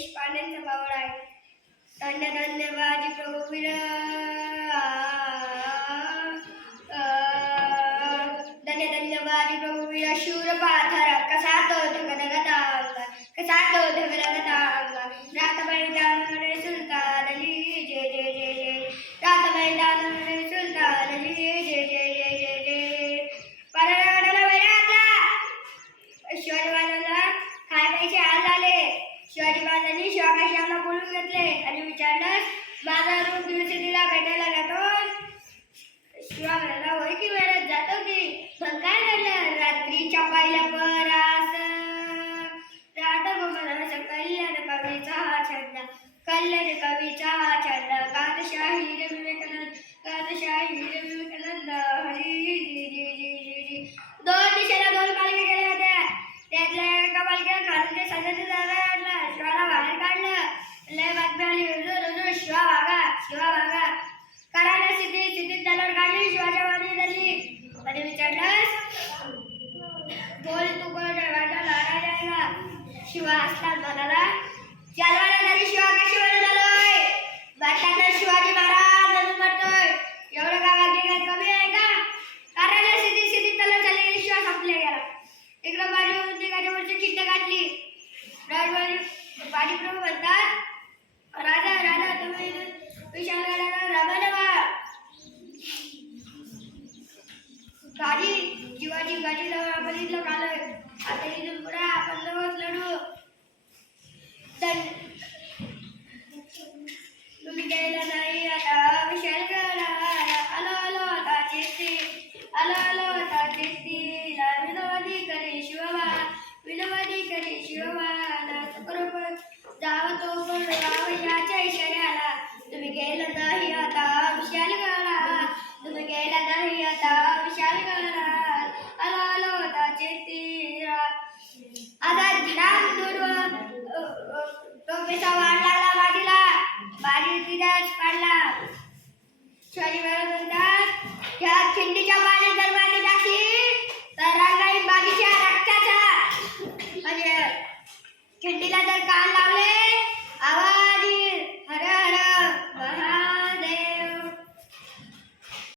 देशपांडेंचा powered आहे. धन्य धन्य बाजी प्रभुवीर, धन्य धन्य बाजी प्रभुवीर शूर पाथर कसा तो ढगधगतांग, कसा तो ढगधगतांग. रात मैदानावर सुलतानली जय जय जय जय, रात मैदानावर सुलतानली जय जय जय जय जय. परवानाला वैरागला, शिवाजी महाराजांना खाय प्यायचे हाल झाले. शिवाजी महाराजांनी शिवाकाशीला बोलून घेतले आणि विचारलं, माझा रूप दिवसेला भेटायला जातो? शिवा म्हणाला, होय की वेळात जातो की. मग काय झालं? रात्रीच्या पहिल्या परास राधा गोपालाचा कल्याण कवीचा हा छंद, कल्याण कवीचा हा छंद. गातशाही रे विवेकानंद, गातशाही रे विवेकानंद हरी जी जी जी जी जी. दोन दिशेला दोन पालख्या गेल्या होत्या. त्यातल्या एका पालख्याला खालच्या सजाची जागा आणला, शिवाला बाहेर काढलं. लय बातमी आली, हुजूर हुजूर शिवा भागा, शिवा भागा. करायला सिद्धी सिद्धीत तलवार काढली, शिवाच्या वाणी धरली आणि विचारलं, बोल तू कोण आहे? वाटा लढा जाएगा. शिवा हसला म्हणाला, चालवायला तरी शिवा काशीवरून आलोय. वाटात शिवाजी महाराज अजून म्हणतोय, एवढं का वागे काय कमी आहे का? करायला सिद्धी सिद्धीत तलवार चालली गेली, शिवा संपले गेला. इकडं बाजूवरून निघाच्या वरची खिंड गाठली. बाजी प्रभू म्हणतात, राजा राजा तुम्ही विशालगडाला रमानवा. गाडी शिवाजी गाडीजवळ बघितलं कालय, आता इथून पुढे आपण दोघंच लढू. तुम्ही गेला नाही आता विशालगडाला, आलो आलो आता चेती, आलो आलो आता चेतीला. विनोदी करे शिवबा, विनोदी करे शिवबा. बरोबर जावं तो पण राव याच्या इशाऱ्याला. तुम्ही गेला नाही आता विशालगडाला, तुम्ही गेला नाही आता विशालगडाला. आलो आलो आता चेतीला. आता धडाम दूर टोपेचा वाढ लागला बाजीला. बाजी तिथेच पाडला. शिवाजी महाराज म्हणतात, ह्या खिंडीच्या पाण्यात जर बाजी टाकली तर रांगाई बाजीच्या रक्ताचा, म्हणजे खिंडीला जर कान लावले